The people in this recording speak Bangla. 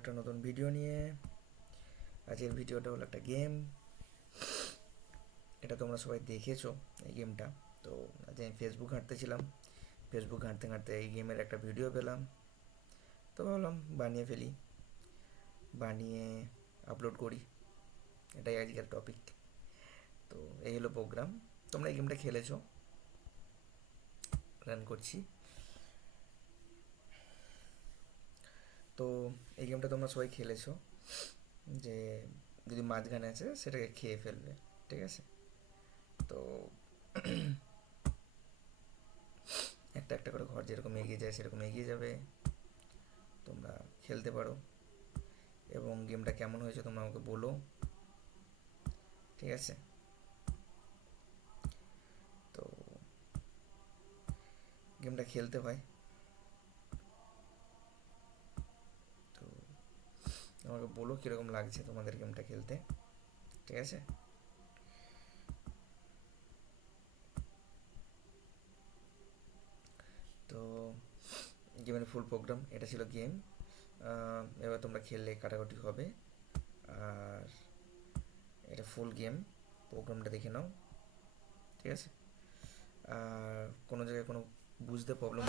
একটা নতুন ভিডিও নিয়ে। আজকের ভিডিওটা হলো একটা গেম। এটা তোমরা সবাই দেখেছো এই গেমটা। তো আজ আমি ফেসবুক ঘাঁটতেছিলাম, ফেসবুক ঘাঁটতে ঘাঁটতে এই গেমের একটা ভিডিও পেলাম। তো ভাবলাম বানিয়ে ফেলি, বানিয়ে আপলোড করি, এটাই আজকের টপিক। তো এই হলো প্রোগ্রাম। তোমরা এই গেমটা খেলেছো, রান করছি। তো এই গেমটা তোমরা সবাই খেলেছো, যে যদি মাঝখানে আছে সেটাকে খেয়ে ফেলবে, ঠিক আছে? তো একটা একটা করে ঘর যেরকম এগিয়ে যায় সেরকম এগিয়ে যাবে। তোমরা খেলতে পারো এবং গেমটা কেমন হয়েছে তোমরা আমাকে বলো, ঠিক আছে? তো গেমটা খেলতে হয়, তো আমাকে বলো কীরকম লাগছে তোমাদের গেমটা খেলতে, ঠিক আছে? তো গেমের ফুল প্রোগ্রাম এটা ছিল গেম। এবার তোমরা খেললে কাটাকাটি হবে। আর এটা ফুল গেম, প্রোগ্রামটা দেখে নাও, ঠিক আছে? আর কোনো জায়গায় কোনো বুঝতে প্রবলেম